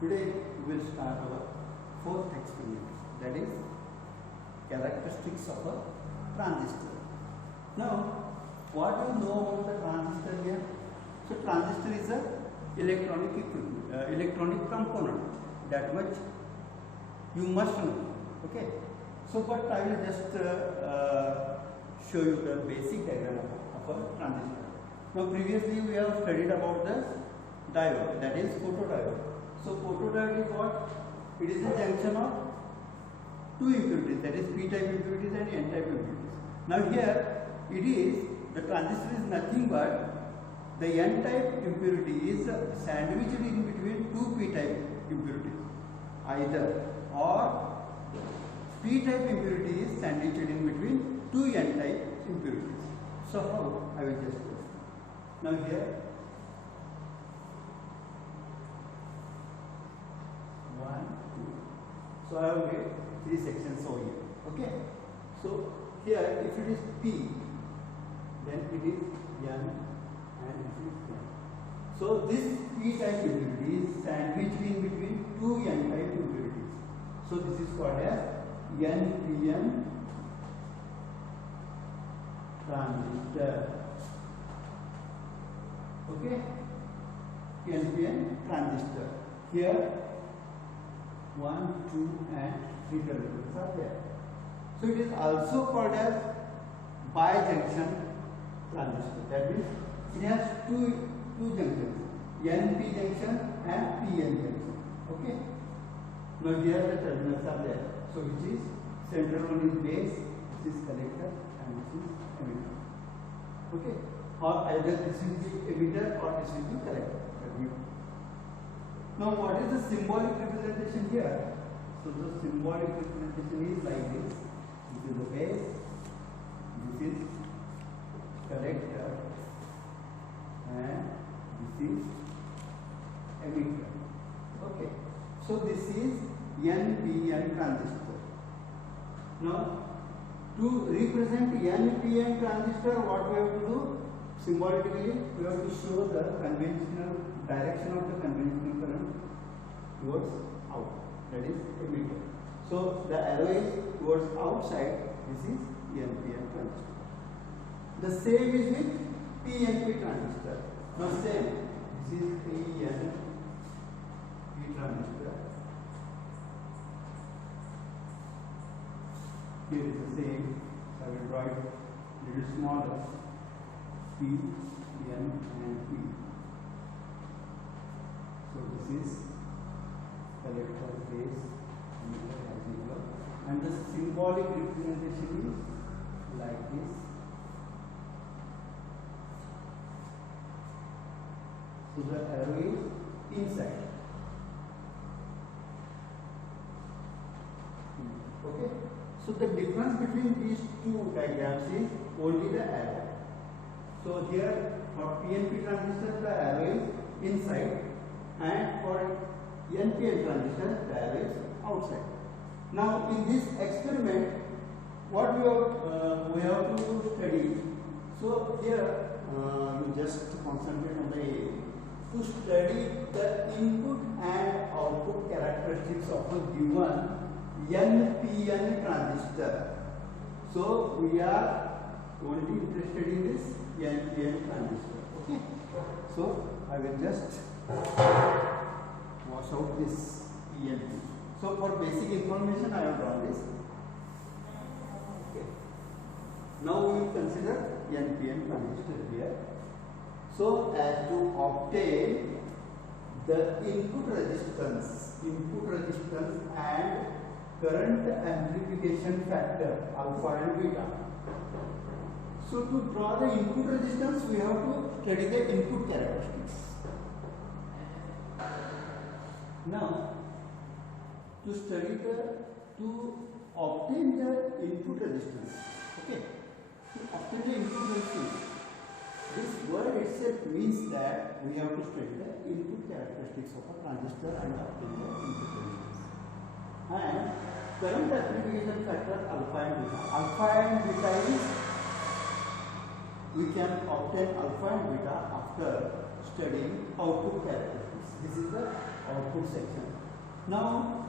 Today we will start our fourth experiment, that is characteristics of a transistor. Now, what do you know about the transistor here? So, transistor is a electronic equipment, electronic component. That much you must know. Okay. So, but I will just show you the basic diagram of a transistor. Now, previously we have studied about the diode, that is photodiode. So, photodiode is what? It is a junction of two impurities, that is p-type impurities and n-type impurities. Now, here it is, the transistor is nothing but the n-type impurity is sandwiched in between two p-type impurities, either, or p-type impurity is sandwiched in between two n-type impurities. So, how? I will just do. Now, here 1, 2. So, I have made three sections over here. Okay. So, here if it is P, then it is N and it is N. So, this P-type impurity is sandwiched in between two N-type impurities. So, this is called as NPN transistor. Okay. NPN transistor. Here 1, 2 and 3 terminals are there. So, it is also called as bijunction transistor. That means it has two junctions, NP junction and PN junction. Okay. Now, here the terminals are there. So, which is central one is base, this is collector and this is emitter. Okay. Or either this is the emitter or this is the collector. Now, what is the symbolic representation here? So, the symbolic representation is like this. This is the base, this is collector, and this is emitter. Okay. So, this is NPN transistor. Now, to represent NPN transistor, what we have to do? Symbolically, we have to show the conventional direction of the conventional current towards out, that is emitter. So, the arrow is towards outside, this is NPN transistor. The same is with PNP transistor. Now, same, this is PNP transistor. Here is the same, so I will draw it a little smaller, P, N and P. So, this is collector base, emitter as usual, and the symbolic representation is like this. So, the arrow is inside. Okay. So, the difference between these two diagrams is only the arrow. So, here for PNP transistor the arrow is inside, and for NPN transistor the arrow is outside. Now, in this experiment, what we have to study. So, here you just concentrate on the A. To study the input and output characteristics of a given NPN transistor. So, we are only interested in this NPN transistor. Okay. So, I will just wash out this ENP. So, for basic information, I have drawn this. Okay. Now, we will consider NPN transistor here. So, as to obtain the input resistance and current amplification factor alpha and beta. So, to draw the input resistance, we have to study the input characteristics. Now, to obtain the input resistance, okay, to obtain the input resistance, this word itself means that we have to study the input characteristics of a transistor and obtain the input resistance. And current amplification factor alpha and beta. Alpha and beta is, we can obtain alpha and beta after studying output characteristics. This is the output section. Now,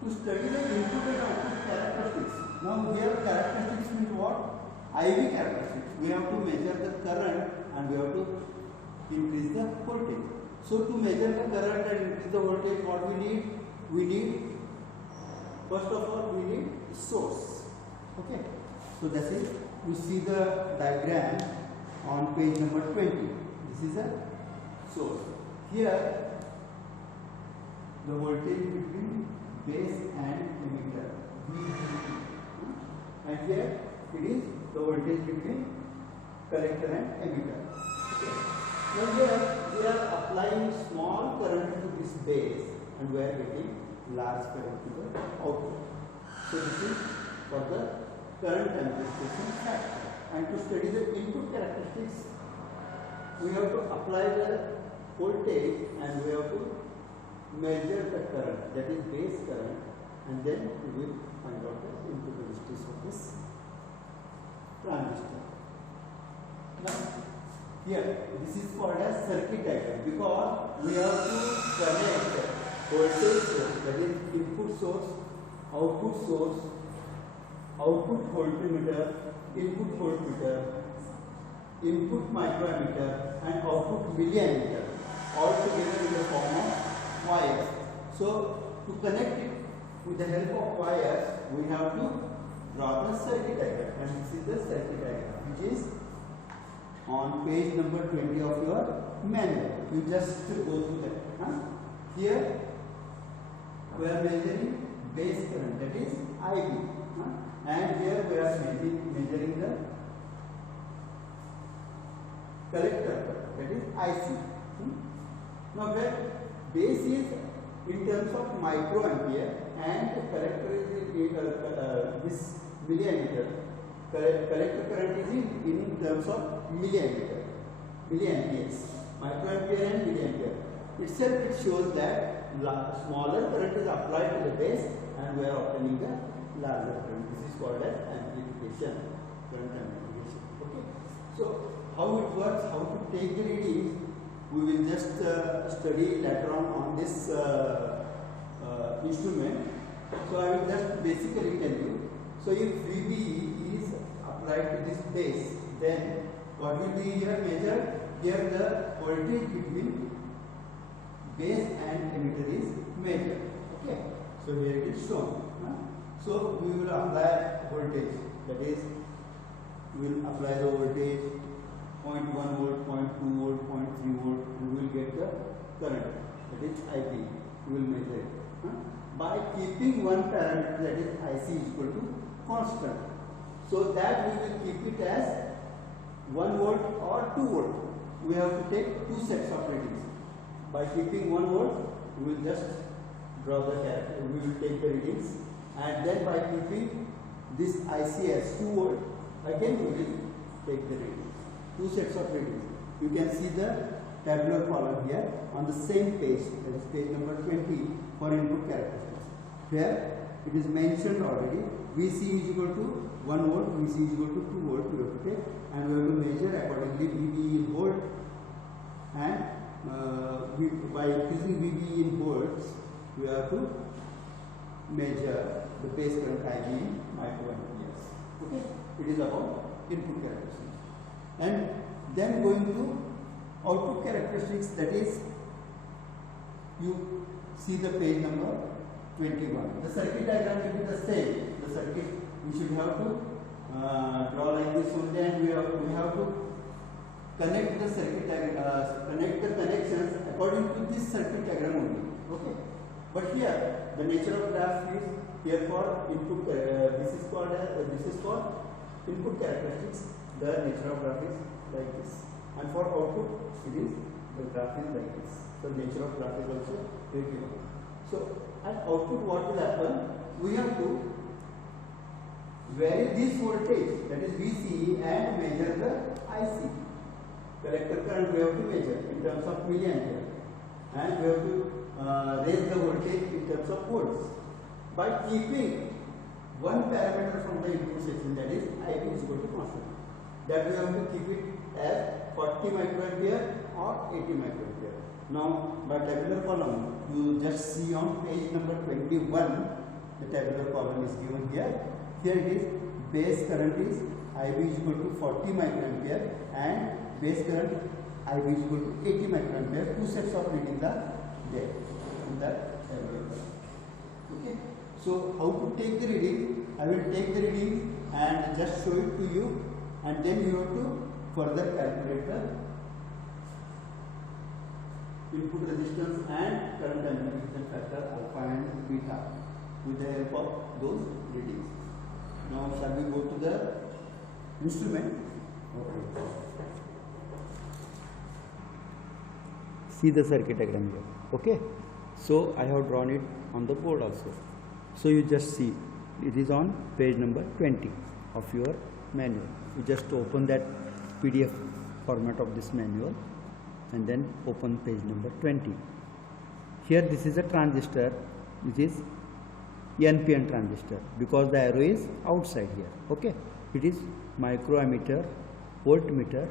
to study the input and output characteristics. Now, here characteristics means what? IV characteristics. We have to measure the current and we have to increase the voltage. So, to measure the current and increase the voltage, what we need? We need, first of all, we need source. Okay. So, that is, we see the diagram on page number 20. This is a source. Here, the voltage between base and emitter, VGE. And here, it is the voltage between collector and emitter. Okay. Now here, we are applying small current to this base and we are getting large current to the output. So this is for the current amplification factor. And to study the input characteristics, we have to apply the voltage and we have to measure the current, that is base current, and then we will find out the input resistance of this transistor. Now, here, this is called as circuit diagram because we have to connect voltage source, that is input source, output voltmeter, input voltmeter, input microammeter, and output milliammeter, all together in the form of wires. So, to connect it with the help of wires, we have to draw the circuit diagram, and this is the circuit diagram, which is on page number 20 of your manual. You just go through that. Here, we are measuring base current, that is IV, and here we are measuring the collector current, that is IC. Now, where base is in terms of microampere and collector is this milliammeter. Collector current is in terms of milliamperes, microampere and milliampere. Itself it shows that smaller current is applied to the base and we are obtaining the larger current. This is called as amplification, current amplification. Okay. So how it works, how to take the readings, we will just study later on this instrument. So I will just basically tell you. So if VBE is applied to this base, then what will be here measured? Here the voltage between base and emitter is measured. Okay. So here it is shown. So we will apply voltage. That is, we will apply the voltage 0.1 volt, 0.2 volt, 0.3 volt, and we will get the current. That is IP. We will measure it. By keeping one parameter, that is IC is equal to constant. So that we will keep it as 1 volt or 2 volt. We have to take two sets of readings. By keeping 1 volt, we will just draw the character. We will take the readings, and then by keeping this IC as 2 volt, again we will take the readings. Two sets of readings. You can see the tabular column here on the same page, that is page number 20 for input characteristics. Here it is mentioned already. VC is equal to 1 volt, VC is equal to 2 volt. We have to take, and we have to measure accordingly VBE in volt, and by using VBE in volts, we have to measure the base current IB in microamperes. Okay, it is about input characteristics, and then going to output characteristics. That is, you see the page number 21. The circuit diagram will be the same. The circuit we should have to draw like this only, and we have to connect the circuit diagram, connect the connections according to this circuit diagram only. Okay. But here the nature of graph is here for input. This is for input characteristics. The nature of graph is like this, and for output it is the graph is like this. So nature of graph is also very given. So at output, what will happen? We have to vary this voltage, that is VCE, and measure the IC. Collector current we have to measure in terms of milliampere, and we have to raise the voltage in terms of volts by keeping one parameter from the input section, that is IB is equal to constant. That we have to keep it as 40 microampere or 80 microampere. Now by tabular column, you just see on page number 21, the tabular column is given here. Here it is, base current is IB is equal to 40 microampere and base current IB is equal to 80 microampere. Two sets of readings are there in that tabular column. Okay. So how to take the reading? I will take the reading and just show it to you, and then you have to further calculate the input resistance and current amplification factor alpha and beta with the help of those readings. Now shall we go to the instrument? Okay. See the circuit diagram here. Okay. So I have drawn it on the board also. So you just see, it is on page number 20 of your manual. You just open that PDF format of this manual and then open page number 20. Here this is a transistor which is NPN transistor because the arrow is outside here. Okay. It is microammeter, voltmeter,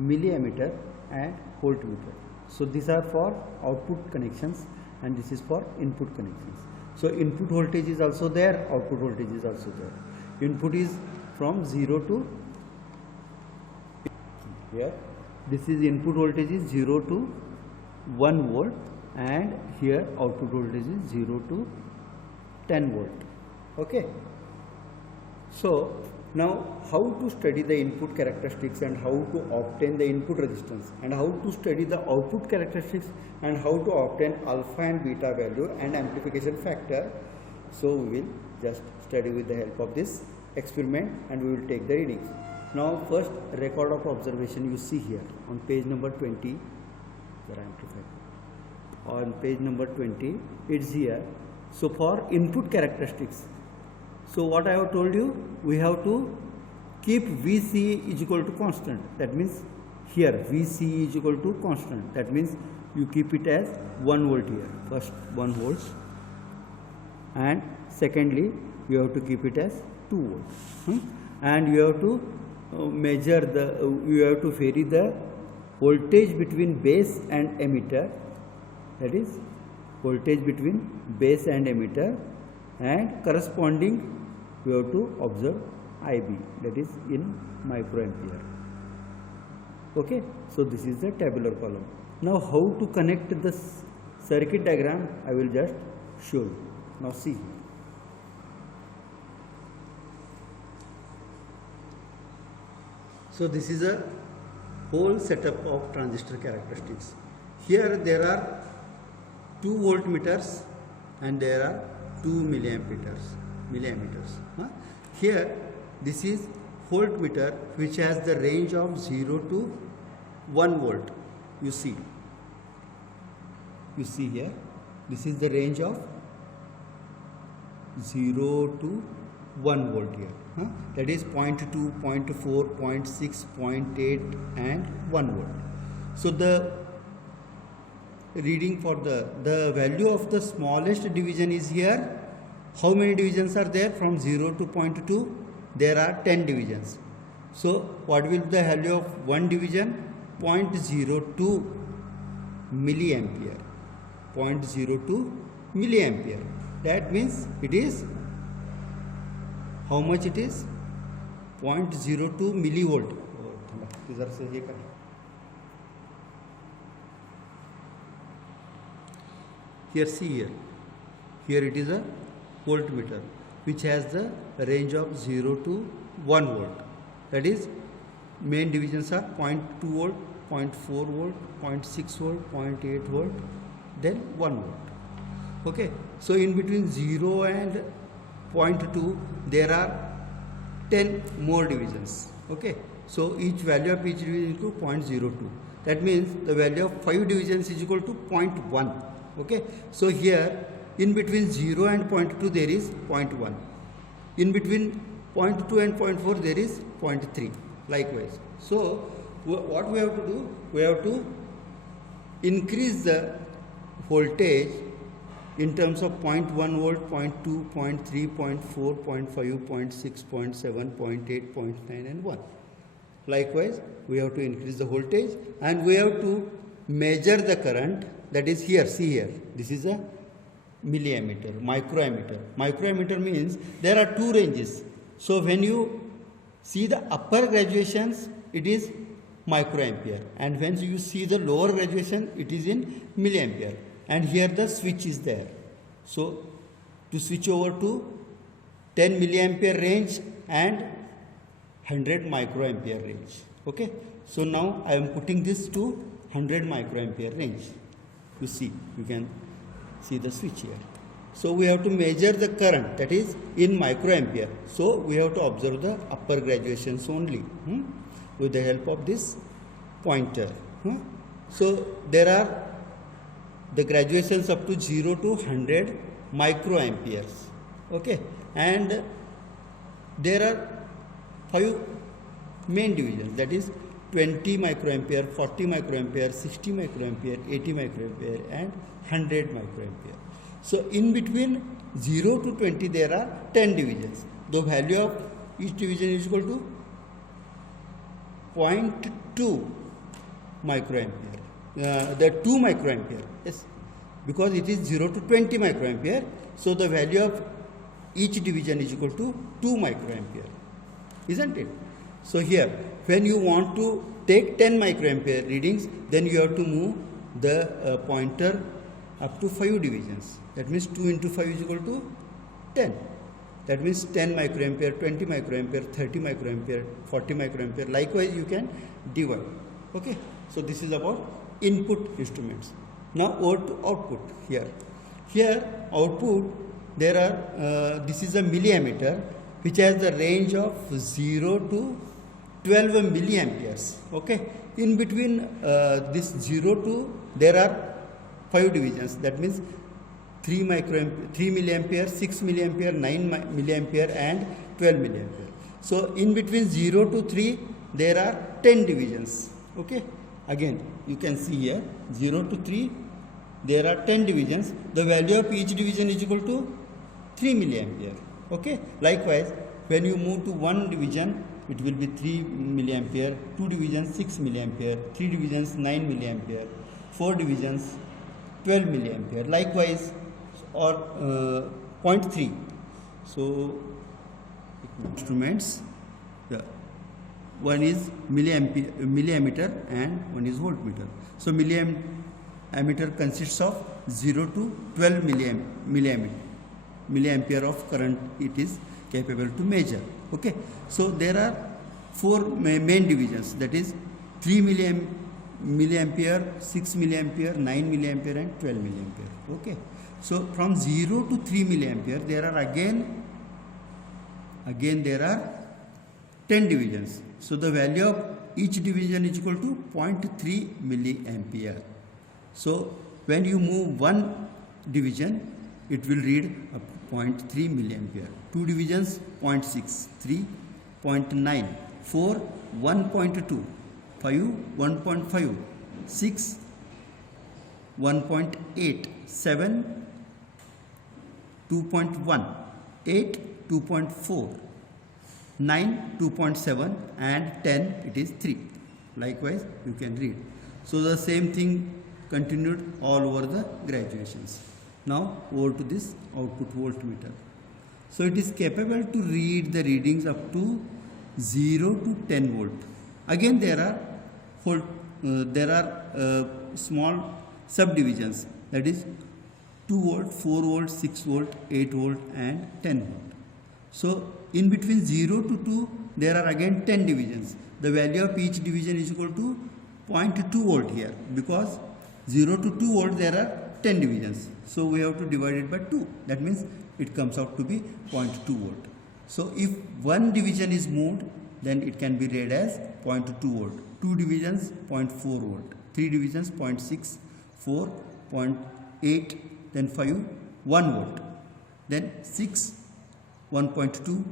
milliammeter and voltmeter. So these are for output connections and this is for input connections. So input voltage is also there, output voltage is also there. Input is from 0 to here. This is input voltage is 0 to 1 volt and here output voltage is 0 to 10 volt. Okay. So now how to study the input characteristics and how to obtain the input resistance and how to study the output characteristics and how to obtain alpha and beta value and amplification factor. So we will just study with the help of this experiment and we will take the readings. Now first record of observation you see here on page number 20. On page number 20 it's here. So for input characteristics, so what I have told you, we have to keep VC is equal to constant. That means here VC is equal to constant. That means you keep it as 1 volt here. First 1 volt and secondly you have to keep it as 2 volts. And you have to measure the, you have to vary the voltage between base and emitter. That is voltage between base and emitter, and corresponding we have to observe IB, that is in microampere. Okay, so this is the tabular column. Now how to connect the circuit diagram I will just show you. Now see. So this is a whole setup of transistor characteristics. Here there are 2 voltmeters and there are 2 milliammeters. Here this is voltmeter which has the range of 0 to 1 volt. You see here, this is the range of 0 to 1 volt here. That is 0.2, 0.4, 0.6, 0.8 and 1 volt. So the reading for the value of the smallest division is here. How many divisions are there? From 0 to 0.2 there are 10 divisions. So what will be the value of one division? 0.02 milliampere. 0.02 milliampere. That means it is, how much it is? 0.02 millivolt. Here see here. Here it is a voltmeter which has the range of 0 to 1 volt. That is main divisions are 0.2 volt, 0.4 volt, 0.6 volt, 0.8 volt, then 1 volt. Okay. So in between 0 and 0.2 there are 10 more divisions. Okay. So each value of each division is equal to 0.02. That means the value of 5 divisions is equal to 0.1. Okay. So here in between 0 and 0.2 there is 0.1. In between 0.2 and 0.4 there is 0.3. Likewise. So what we have to do? We have to increase the voltage in terms of 0.1 volt, 0.2, 0.3, 0.4, 0.5, 0.6, 0.7, 0.8, 0.9 and 1. Likewise, we have to increase the voltage and we have to measure the current, that is here, see here, this is a milliammeter, microammeter. Microammeter means there are two ranges. So when you see the upper graduations, it is microampere, and when you see the lower graduation, it is in milliampere, and here the switch is there. So to switch over to 10 milliampere range and 100 microampere range. Okay, so now I am putting this to 100 microampere range. You see, you can see the switch here. So we have to measure the current, that is in microampere. So we have to observe the upper graduations only with the help of this pointer. So there are the graduations up to 0 to 100 microamperes. Okay, and there are 5 main divisions, that is 20 microampere, 40 microampere, 60 microampere, 80 microampere and 100 microampere. So in between 0 to 20 there are 10 divisions. The value of each division is equal to 0.2 microampere. The 2 microampere, yes, because it is 0 to 20 microampere. So the value of each division is equal to 2 microampere, isn't it? So here, when you want to take 10 microampere readings, then you have to move the pointer up to 5 divisions. That means 2 into 5 is equal to 10. That means 10 microampere, 20 microampere, 30 microampere, 40 microampere. Likewise, you can divide. Okay. So this is about input instruments. Now over to output here. Here output, there are this is a milliammeter which has the range of 0 to 12 milliamperes. Okay. In between this 0 to there are 5 divisions. That means 3 milliampere, 6 milliampere, 9 milliampere and 12 milliampere. So in between 0 to 3 there are 10 divisions. Okay. Again you can see here 0 to 3 there are 10 divisions. The value of each division is equal to 3 milliampere. Okay. Likewise, when you move to one division, it will be 3 milliampere, 2 divisions 6 milliampere, 3 divisions 9 milliampere, 4 divisions 12 milliampere. Likewise, or 0.3. So instruments, one is milliammeter and one is voltmeter. So milliammeter consists of 0 to 12 milliampere of current it is capable to measure. Okay. So there are 4 main divisions, that is 3 milliampere, 6 milliampere, 9 milliampere and 12 milliampere. Okay. So from 0 to 3 milliampere there are again there are 10 divisions. So the value of each division is equal to 0.3 milliampere. So when you move one division, it will read up to 0.3 milliampere. 2 divisions 0.6, 3 0.9, 4 1.2, 5 1.5, 6 1.8, 7 2.1, 8 2.4, 9 2.7 and 10 it is 3. Likewise you can read. So the same thing continued all over the graduations. Now over to this output voltmeter. So it is capable to read the readings up to 0 to 10 volt. Again there are small subdivisions, that is 2 volt, 4 volt, 6 volt, 8 volt and 10 volt. So in between 0 to 2 there are again 10 divisions. The value of each division is equal to 0.2 volt here, because 0 to 2 volt there are 10 divisions. So we have to divide it by 2. That means it comes out to be 0.2 volt. So if one division is moved, then it can be read as 0.2 volt. 2 divisions 0.4 volt. 3 divisions 0.6, 4, 0.8, then 5, 1 volt. Then 6, 1.2,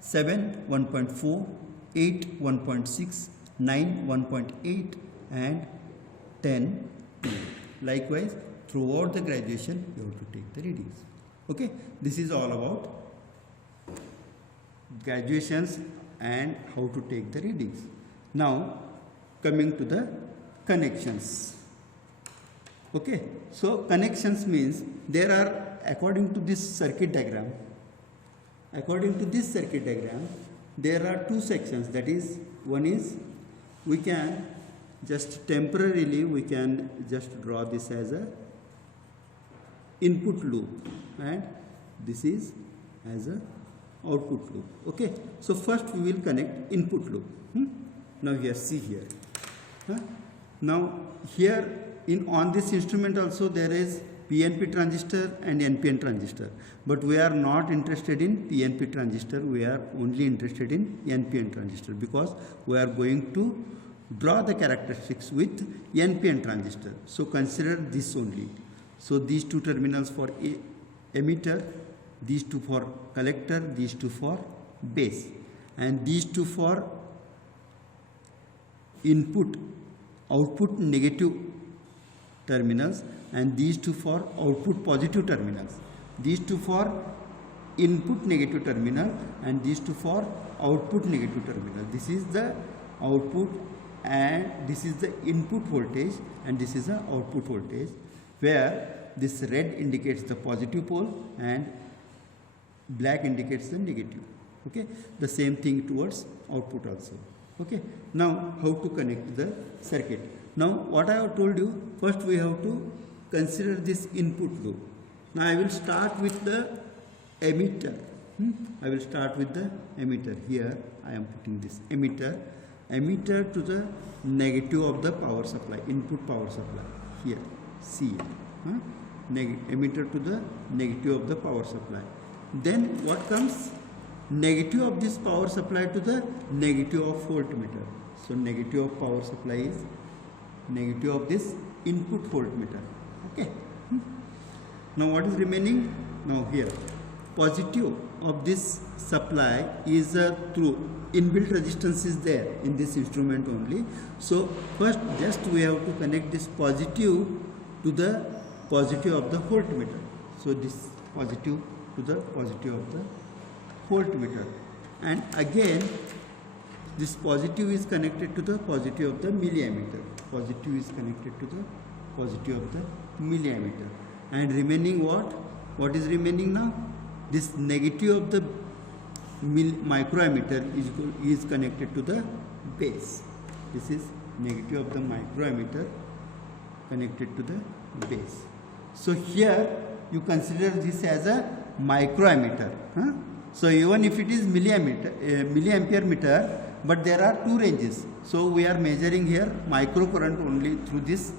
7, 1.4, 8, 1.6, 9, 1.8 and 10. Likewise, throughout the graduation, you have to take the readings. Okay, this is all about graduations and how to take the readings. Now coming to the connections. Okay, so connections means there are, according to this circuit diagram, there are two sections. That is, one is, we can just temporarily draw this as a input loop, and this is as a output loop. Okay, so first we will connect input loop. Now here, see here. Now here on this instrument also there is PNP transistor and NPN transistor, but we are not interested in PNP transistor, we are only interested in NPN transistor, because we are going to draw the characteristics with NPN transistor. So consider this only. So these two terminals for emitter, these two for collector, these two for base, and these two for output negative terminals, and these two for output positive terminals. These two for input negative terminal, and these two for output negative terminal. This is the output, and this is the input voltage, and this is the output voltage, where this red indicates the positive pole and black indicates the negative. Okay, the same thing towards output also. Okay, now how to connect the circuit. Now what I have told you, first we have to consider this input loop. Now I will start with the emitter. I will start with the emitter. Here I am putting this emitter to the negative of the power supply, input power supply. Here, see here. Emitter to the negative of the power supply. Then what comes? Negative of this power supply to the negative of voltmeter. So negative of power supply is negative of this input voltmeter. Okay. Now what is remaining? Now here, positive of this supply is through inbuilt resistance is there in this instrument only. So first just we have to connect this positive to the positive of the voltmeter. So this positive to the positive of the voltmeter, and again this positive is connected to the positive of the milliammeter. Positive is connected to the positive of the milliammeter, and remaining what is remaining now? This negative of the microammeter is connected to the base. This is negative of the microammeter connected to the base. So here you consider this as a microammeter. So even if it is milliampere meter, but there are two ranges. So we are measuring here microcurrent only through this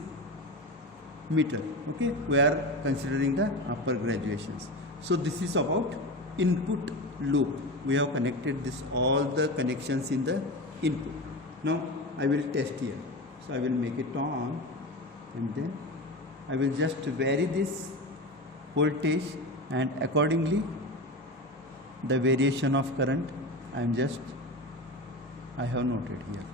meter. Okay, we are considering the upper graduations. So this is about input loop. We have connected this, all the connections in the input. Now I will test here. So I will make it on, and then I will just vary this voltage, and accordingly the variation of current I have noted here.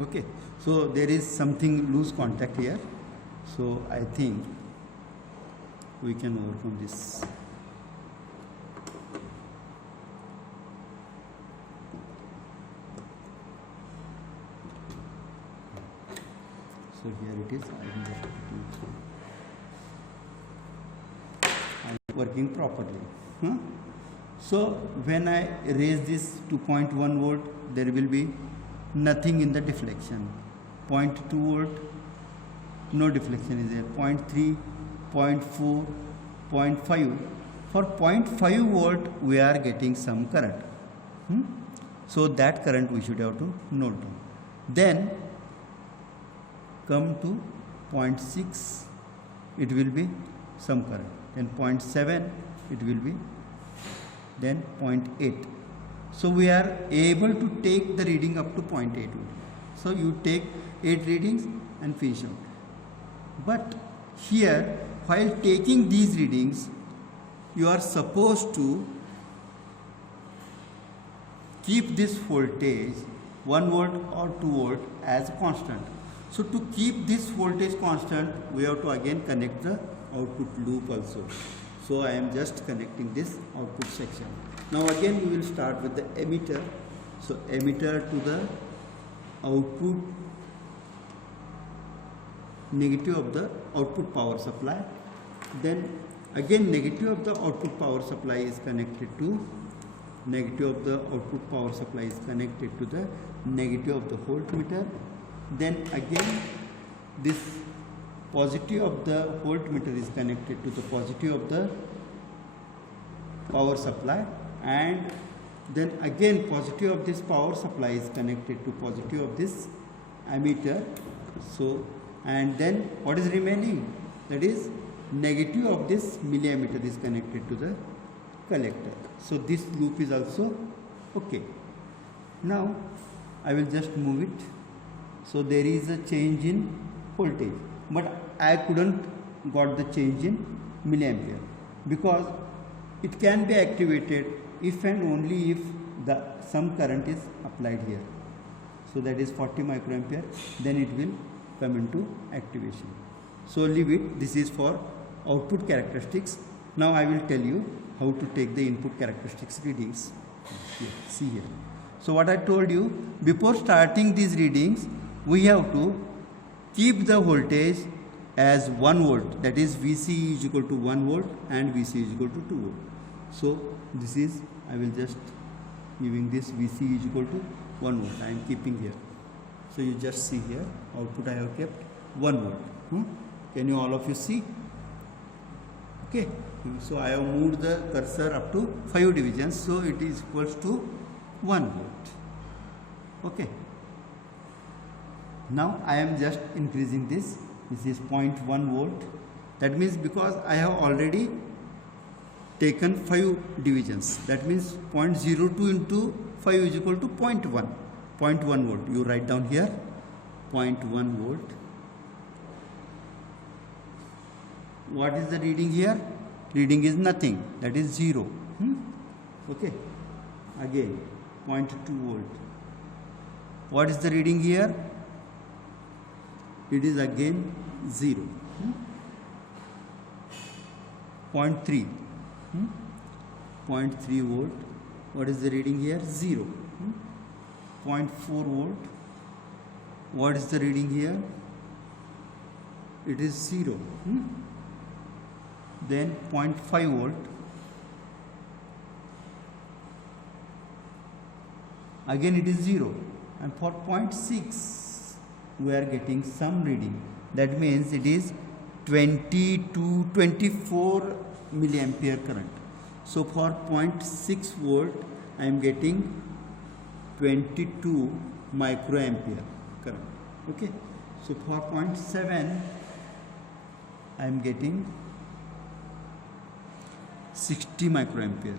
Okay, so there is something loose contact here, so I think we can overcome this. So here it is. I am working properly. So when I raise this to 0.1 volt, there will be nothing in the deflection. 0.2 volt, no deflection is there. 0.3, 0.4, 0.5. For 0.5 volt, we are getting some current. So that current we should have to note down. Then come to 0.6, it will be some current. Then 0.7, it will be, then 0.8. So we are able to take the reading up to 0.8. So you take 8 readings and finish out. But here, while taking these readings, you are supposed to keep this voltage 1 volt or 2 volt as constant. So to keep this voltage constant, we have to again connect the output loop also. So I am just connecting this output section. Now again we will start with the emitter. So emitter to the output negative of the output power supply. Then again negative of the output power supply is connected to negative of the output power supply is connected to the negative of the voltmeter. Then again this positive of the voltmeter is connected to the positive of the power supply, and then again positive of this power supply is connected to positive of this ammeter. So and then what is remaining, that is negative of this milliammeter is connected to the collector. So this loop is also okay. Now I will just move it. So there is a change in voltage, but I couldn't got the change in milliampere, because it can be activated if and only if some current is applied here. So that is 40 microampere, then it will come into activation. So leave it. This is for output characteristics. Now I will tell you how to take the input characteristics readings. Here, see here. So what I told you, before starting these readings, we have to keep the voltage as 1 volt, that is VC is equal to 1 volt and VC is equal to 2 volt. So this is, I will just giving this VC is equal to 1 volt. I am keeping here. So you just see here, output I have kept 1 volt. Can you all of you see? Okay. So I have moved the cursor up to 5 divisions. So it is equals to 1 volt. Okay. Now I am just increasing this. This is 0.1 volt. That means because I have already taken 5 divisions. That means 0.02 into 5 is equal to 0.1. 0.1 volt. You write down here 0.1 volt. What is the reading here? Reading is nothing. That is 0. Okay. Again 0.2 volt. What is the reading here? It is again 0. 0.3. 0.3 volt. What is the reading here? 0. 0.4 volt. What is the reading here? It is 0. Then 0.5 volt. Again it is 0. And for 0.6 we are getting some reading. That means it is 20 to 24 milliampere current. So for 0.6 volt I am getting 22 microampere current. Okay. So for 0.7 I am getting 60 microampere.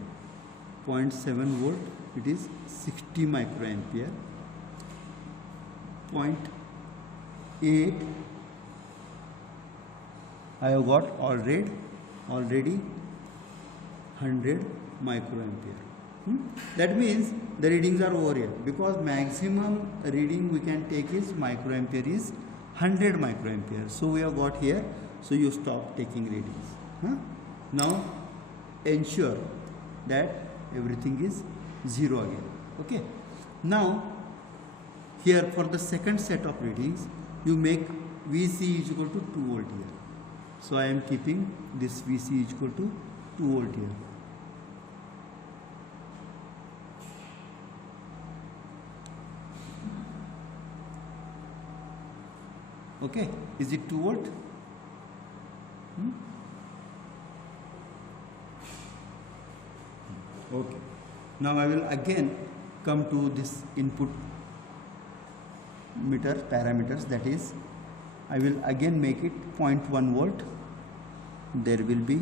0.7 volt, it is 60 microampere. 0.8 I have got already 100 microampere. That means the readings are over here, because maximum reading we can take is microampere is 100 microampere. So we have got here. So you stop taking readings. Now ensure that everything is 0 again. Okay. Now here for the second set of readings, you make VC is equal to 2 volt here. So I am keeping this VC is equal to 2 volt here. Okay, is it 2 volt? Okay. Now I will again come to this input meter parameters, that is I will again make it 0.1 volt. There will be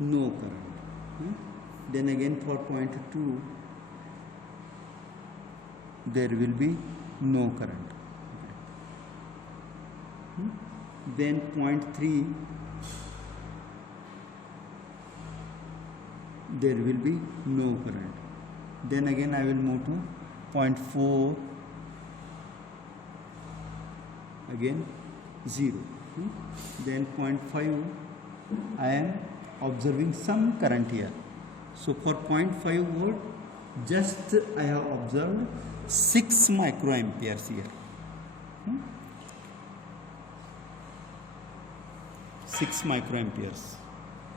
no current. Then again for 0.2 there will be no current. Then 0.3 there will be no current. Then again I will move to 0.4, again 0. Then 0.5 I am observing some current here. So for 0.5 volt, just I have observed 6 microamperes here. 6 microamperes.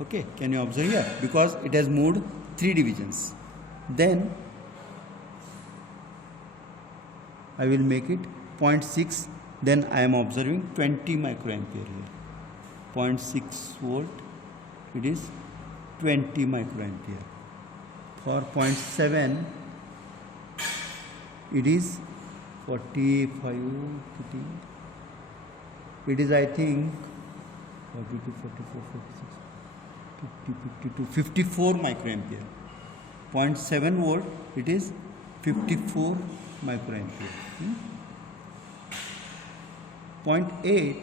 Okay, can you observe here? Because it has moved 3 divisions. Then I will make it 0.6. Then I am observing 20 microampere here. 0.6 volt, it is 20 microampere. For 0.7, it is 45, 50. It is, I think, 42, 44, 46, 50, 52, 54 microampere. 0.7 volt, it is 54 microampere. 0.8,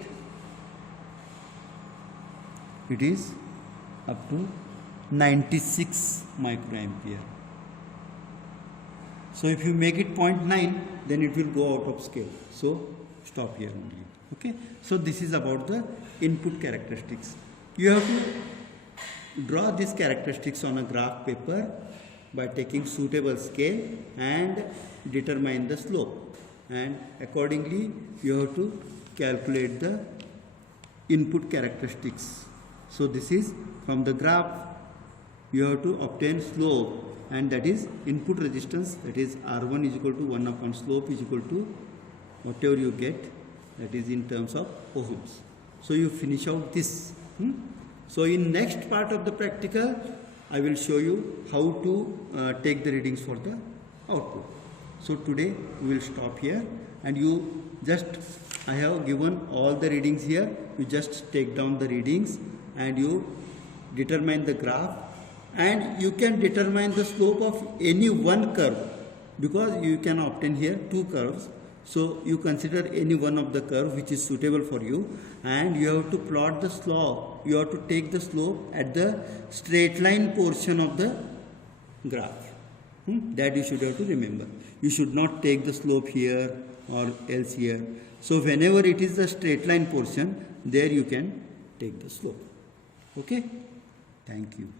it is up to 96 microampere. So if you make it 0.9, then it will go out of scale. So stop here only. Okay. So this is about the input characteristics. You have to draw these characteristics on a graph paper by taking suitable scale and determine the slope. And accordingly, you have to calculate the input characteristics. So this is from the graph, you have to obtain slope, and that is input resistance, that is R1 is equal to 1 upon slope is equal to whatever you get, that is in terms of ohms. So you finish out this. So in next part of the practical, I will show you how to take the readings for the output. So today we will stop here, and you just, I have given all the readings here, you just take down the readings and you determine the graph, and you can determine the slope of any one curve, because you can obtain here 2 curves. So you consider any one of the curve which is suitable for you, and you have to plot the slope. You have to take the slope at the straight line portion of the graph. That you should have to remember. You should not take the slope here or else here. So whenever it is the straight line portion, there you can take the slope. Okay? Thank you.